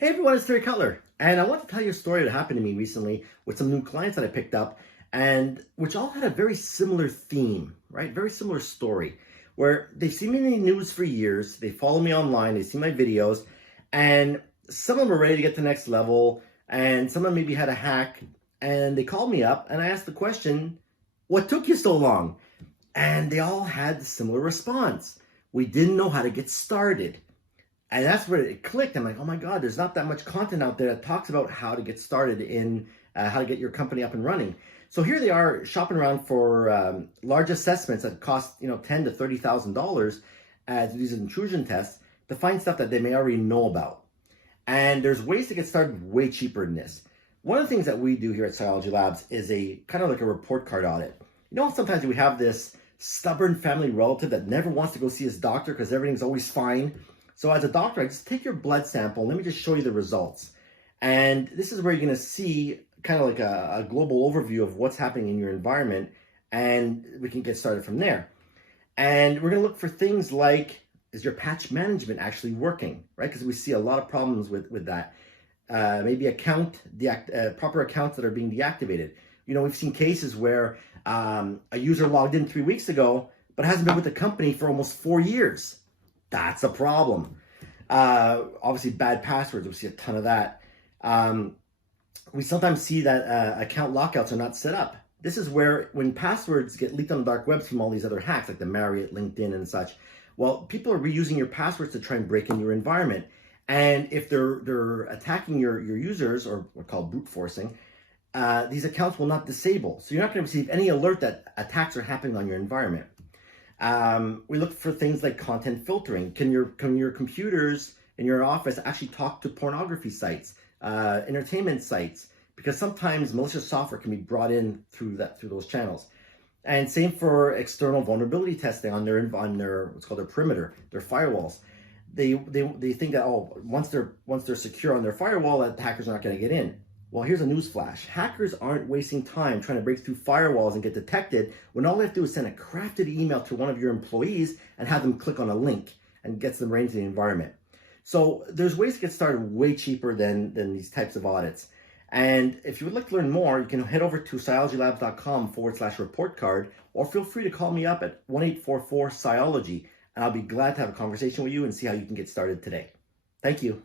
Hey everyone, it's Cutler, and I want to tell you a story that happened to me recently with some new clients that I picked up, and which all had a very similar theme, right? Very similar story, where they've seen me in the news for years, they follow me online, they see my videos, and some of them are ready to get to the next level, and some of them maybe had a hack, and they called me up, and I asked the question, "What took you so long?" And they all had a similar response. We didn't know how to get started. And that's where it clicked. I'm like, oh my God, there's not that much content out there that talks about how to get started in how to get your company up and running. So here they are shopping around for large assessments that cost $10,000 to $30,000 to do these intrusion tests to find stuff that they may already know about. And there's ways to get started way cheaper than this. One of the things that we do here at Cyology Labs is a kind of like a report card audit. Sometimes we have this stubborn family relative that never wants to go see his doctor because everything's always fine. So as a doctor, I just take your blood sample. Let me just show you the results. And this is where you're going to see kind of like a global overview of what's happening in your environment. And we can get started from there. And we're going to look for things like, is your patch management actually working, right? Because we see a lot of problems with that. Maybe proper accounts that are being deactivated. We've seen cases where a user logged in 3 weeks ago, but hasn't been with the company for almost 4 years. That's a problem. Obviously, bad passwords, we see a ton of that. We sometimes see that account lockouts are not set up. This is where when passwords get leaked on the dark web from all these other hacks, like the Marriott, LinkedIn, and such, well, people are reusing your passwords to try and break in your environment. And if they're attacking your users, or what's called brute forcing, these accounts will not disable. So you're not going to receive any alert that attacks are happening on your environment. We look for things like content filtering. Can your computers in your office actually talk to pornography sites, entertainment sites? Because sometimes malicious software can be brought in through those channels. And same for external vulnerability testing on their what's called their perimeter, their firewalls. They think that once they're secure on their firewall, that hackers are not going to get in. Well, here's a news flash. Hackers aren't wasting time trying to break through firewalls and get detected when all they have to do is send a crafted email to one of your employees and have them click on a link and gets them right into the environment. So there's ways to get started way cheaper than these types of audits. And if you would like to learn more, you can head over to cyologylabs.com/report card, or feel free to call me up at 1-844-CYOLOGY, and I'll be glad to have a conversation with you and see how you can get started today. Thank you.